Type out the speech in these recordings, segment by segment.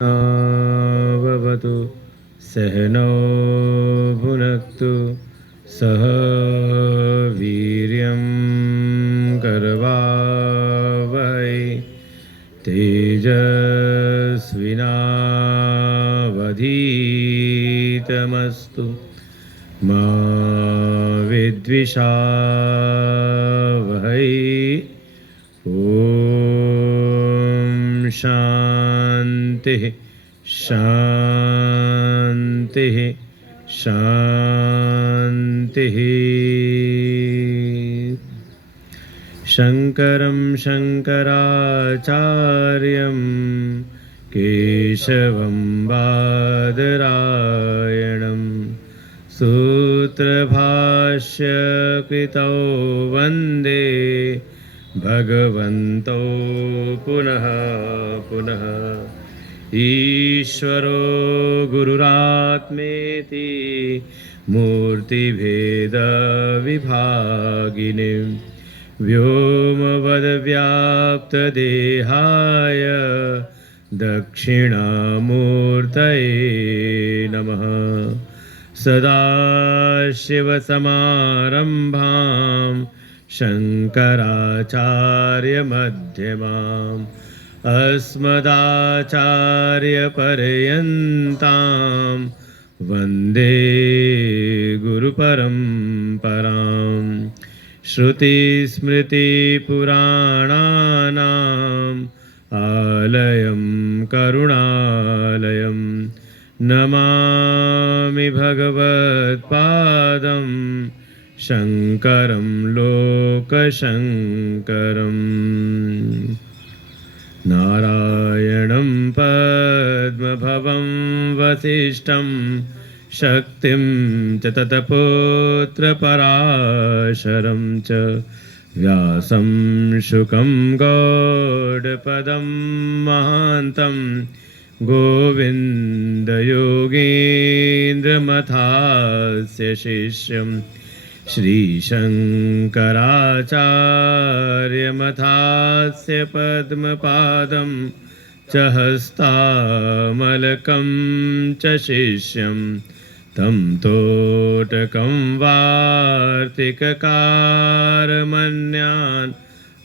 भवतु सहनौ भुनक्तु सह वीर्यं करवावहै तेजस्विनावधीतमस्तु मा विद्विषावहै। ॐ शान्तिः शान्तिः शान्तिः। शङ्करं शङ्कराचार्यं केशवं बादरायणं सूत्रभाष्य कृतौ वन्दे भगवन्तौ पुनः पुनः। ईश्वरो गुरुरात्मेति मूर्तिभेदविभागिने व्योमवद्व्याप्तदेहाय दक्षिणामूर्तये नमः। सदाशिवसमारम्भां शङ्कराचार्यमध्यमाम् अस्मदाचार्यपर्यन्तां वन्दे गुरुपरम्पराम्। श्रुतिस्मृतिपुराणानाम् आलयं करुणालयं नमामि भगवत्पादं शङ्करं लोकशङ्करम्। नारायणं पद्मभवं वसिष्ठं शक्तिं च ततपुत्रपराशरं च व्यासं शुकं गौडपदं महान्तं गोविन्दयोगीन्द्रमथास्य शिष्यं श्रीशङ्कराचार्यमथास्य पद्मपादं च हस्तामलकं च शिष्यं तं तोटकं वार्तिककारमन्यान्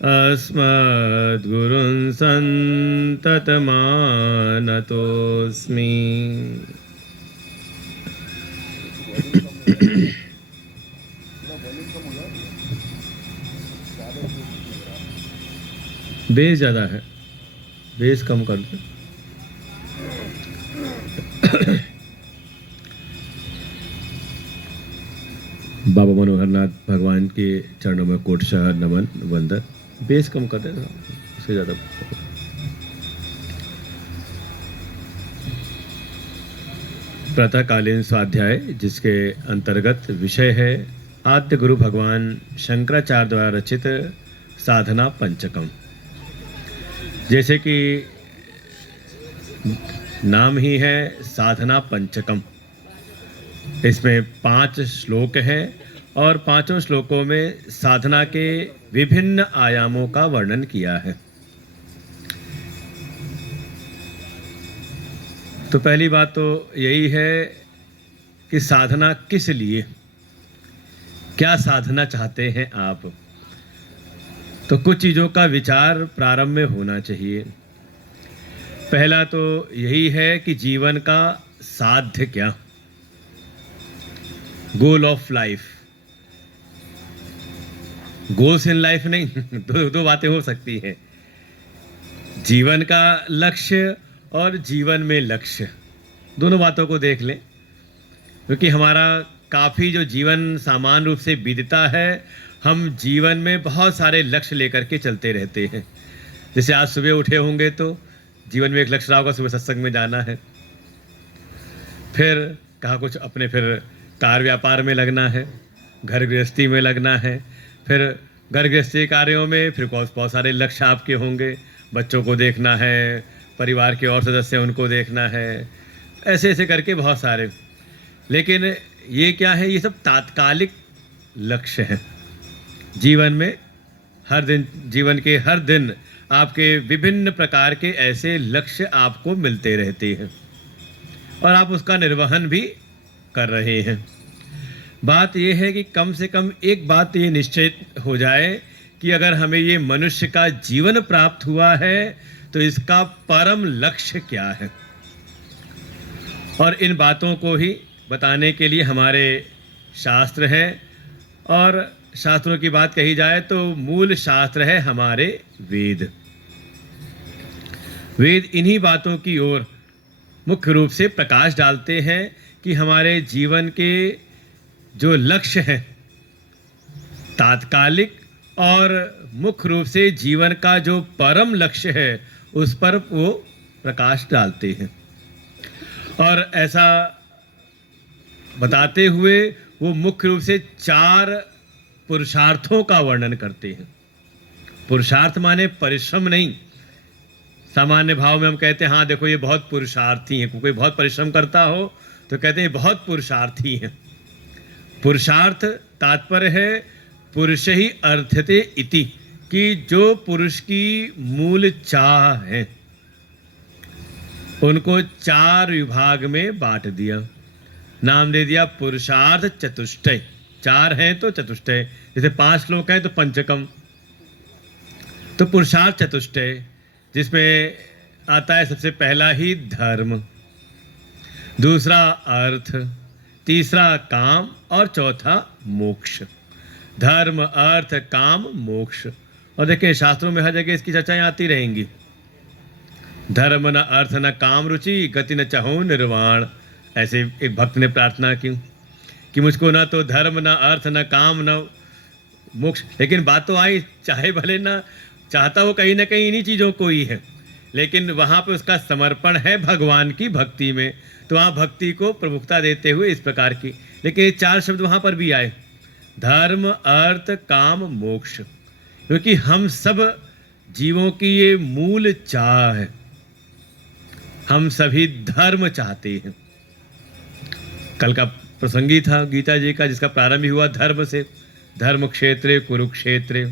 अस्मद्गुरुन् सन्ततमानतोऽस्मि। बेस ज़्यादा है, बेस कम कर दो। बाबा मनोहर नाथ भगवान के चरणों में कोटशाह नमन वंदन। बेस कम कर दे, इससे ज़्यादा। प्रातःकालीन स्वाध्याय जिसके अंतर्गत विषय है आद्य गुरु भगवान शंकराचार्य द्वारा रचित साधना पंचकम। जैसे कि नाम ही है साधना पंचकम, इसमें 5 श्लोक हैं और पांचों श्लोकों में साधना के विभिन्न आयामों का वर्णन किया है। तो पहली बात तो यही है कि साधना किस लिए, क्या साधना चाहते हैं आप। तो कुछ चीज़ों का विचार प्रारंभ में होना चाहिए। पहला तो यही है कि जीवन का साध्य क्या, goal of life. Goals in life नहीं, दो बातें हो सकती हैं, जीवन का लक्ष्य और जीवन में लक्ष्य, दोनों बातों को देख लें। क्योंकि हमारा काफ़ी जो जीवन सामान्य रूप से बीतता है, हम जीवन में बहुत सारे लक्ष्य लेकर के चलते रहते हैं। जैसे आज सुबह उठे होंगे तो जीवन में एक लक्ष्य रहा होगा, सुबह सत्संग में जाना है, फिर कहाँ कुछ अपने फिर कार्य व्यापार में लगना है, घर गृहस्थी में लगना है, फिर घर गृहस्थी कार्यों में फिर बहुत सारे लक्ष्य आपके होंगे, बच्चों को देखना है, परिवार के और सदस्य उनको देखना है, ऐसे ऐसे करके बहुत सारे। लेकिन ये क्या है, ये सब तात्कालिक लक्ष्य हैं। जीवन में हर दिन, जीवन के हर दिन आपके विभिन्न प्रकार के ऐसे लक्ष्य आपको मिलते रहते हैं और आप उसका निर्वहन भी कर रहे हैं। बात यह है कि कम से कम एक बात ये निश्चित हो जाए कि अगर हमें ये मनुष्य का जीवन प्राप्त हुआ है तो इसका परम लक्ष्य क्या है। और इन बातों को ही बताने के लिए हमारे शास्त्र हैं, और शास्त्रों की बात कही जाए तो मूल शास्त्र है हमारे वेद। वेद इन्हीं बातों की ओर मुख्य रूप से प्रकाश डालते हैं कि हमारे जीवन के जो लक्ष्य हैं तात्कालिक और मुख्य रूप से जीवन का जो परम लक्ष्य है उस पर वो प्रकाश डालते हैं। और ऐसा बताते हुए वो मुख्य रूप से 4 पुरुषार्थों का वर्णन करते हैं। पुरुषार्थ माने परिश्रम नहीं। सामान्य भाव में हम कहते हैं हाँ देखो ये बहुत पुरुषार्थी हैं, कोई बहुत परिश्रम करता हो तो कहते हैं बहुत पुरुषार्थी हैं। पुरुषार्थ तात्पर्य है पुरुष ही अर्थते इति, कि जो पुरुष की मूल चाह है उनको 4 विभाग में बांट दिया, नाम दे दिया पुरुषार्थ चतुष्टय। 4 हैं तो चतुष्टय, जैसे 5 श्लोक हैं तो पंचकम, तो पुरुषार्थ चतुष्टय जिसमें आता है सबसे पहला ही धर्म, दूसरा अर्थ, तीसरा काम और चौथा मोक्ष। धर्म अर्थ काम मोक्ष। और देखिए शास्त्रों में हर जगह इसकी चर्चाएं आती रहेंगी। धर्म न अर्थ न काम रुचि गति न चाहो निर्वाण। ऐसे एक भक्त ने प्रार्थना की कि मुझको ना तो धर्म न अर्थ न काम न मोक्ष, लेकिन बात तो आई चाहे भले ना चाहता हो कहीं ना कहीं इन्हीं चीज़ों को ही है, लेकिन वहाँ पे उसका समर्पण है भगवान की भक्ति में, तो वहाँ भक्ति को प्रमुखता देते हुए इस प्रकार की। लेकिन ये 4 शब्द वहाँ पर भी आए, धर्म अर्थ काम मोक्ष, क्योंकि हम सब जीवों की ये मूल चाह है। हम सभी धर्म चाहते हैं। कल का प्रसंगी था गीता जी का जिसका प्रारंभ हुआ धर्म से, धर्म क्षेत्रे कुरुक्षेत्रे।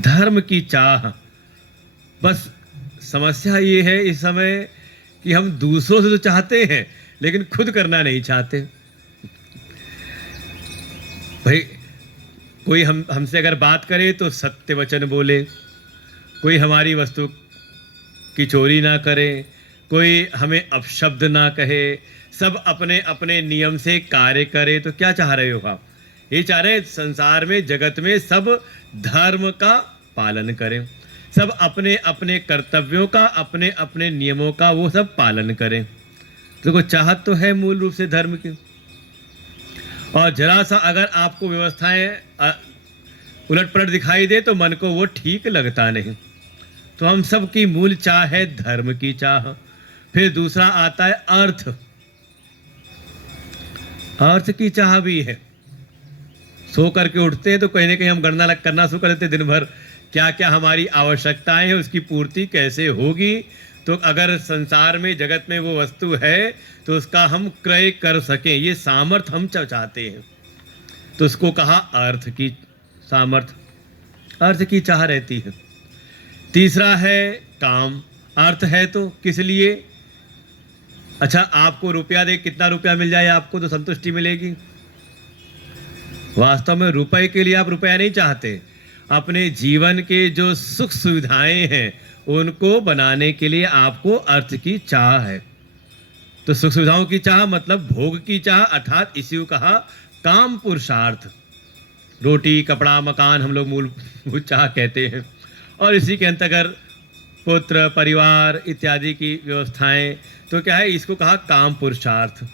धर्म की चाह। बस समस्या ये है इस समय कि हम दूसरों से तो चाहते हैं लेकिन खुद करना नहीं चाहते। भाई कोई हमसे अगर बात करे तो सत्य वचन बोले, कोई हमारी वस्तु की चोरी ना करे, कोई हमें अपशब्द ना कहे, सब अपने अपने नियम से कार्य करे। तो क्या चाह रहे हो आप? ये चाह रहे संसार में जगत में सब धर्म का पालन करें, सब अपने अपने कर्तव्यों का अपने अपने नियमों का वो सब पालन करें। देखो चाहत तो है मूल रूप से धर्म की, और जरा सा अगर आपको व्यवस्थाएं उलट पलट दिखाई दे तो मन को वो ठीक लगता नहीं। तो हम सब की मूल चाह है धर्म की चाह। फिर दूसरा आता है अर्थ। अर्थ की चाह भी है। सो करके उठते हैं तो कहीं ना कहीं हम गणना करना शुरू कर देते दिन भर, क्या क्या हमारी आवश्यकताएं हैं, उसकी पूर्ति कैसे होगी। तो अगर संसार में जगत में वो वस्तु है तो उसका हम क्रय कर सकें, ये सामर्थ्य हम चाहते हैं। तो उसको कहा अर्थ की सामर्थ्य, अर्थ की चाह रहती है। तीसरा है काम। अर्थ है तो किस लिए? अच्छा आपको रुपया दे, कितना रुपया मिल जाए आपको तो संतुष्टि मिलेगी? वास्तव में रुपए के लिए आप रुपया नहीं चाहते, अपने जीवन के जो सुख सुविधाएं हैं उनको बनाने के लिए आपको अर्थ की चाह है। तो सुख सुविधाओं की चाह मतलब भोग की चाह, अर्थात इसी को कहा काम पुरुषार्थ। रोटी कपड़ा मकान हम लोग मूलभूत चाह कहते हैं, और इसी के अंतर्गत पुत्र परिवार इत्यादि की व्यवस्थाएं, तो क्या है इसको कहा काम पुरुषार्थ।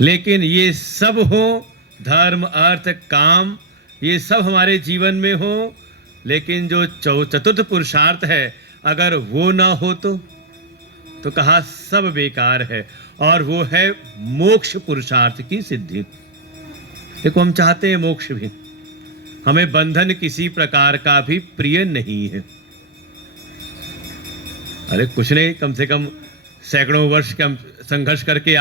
लेकिन ये सब हो, धर्म अर्थ काम, ये सब हमारे जीवन में हो, लेकिन जो चतुर्थ पुरुषार्थ है अगर वो ना हो तो कहा सब बेकार है, और वो है मोक्ष पुरुषार्थ की सिद्धि। देखो हम चाहते हैं मोक्ष भी, हमें बंधन किसी प्रकार का भी प्रिय नहीं है। अरे कुछ नहीं, कम से कम सैकड़ों वर्ष के हम संघर्ष करके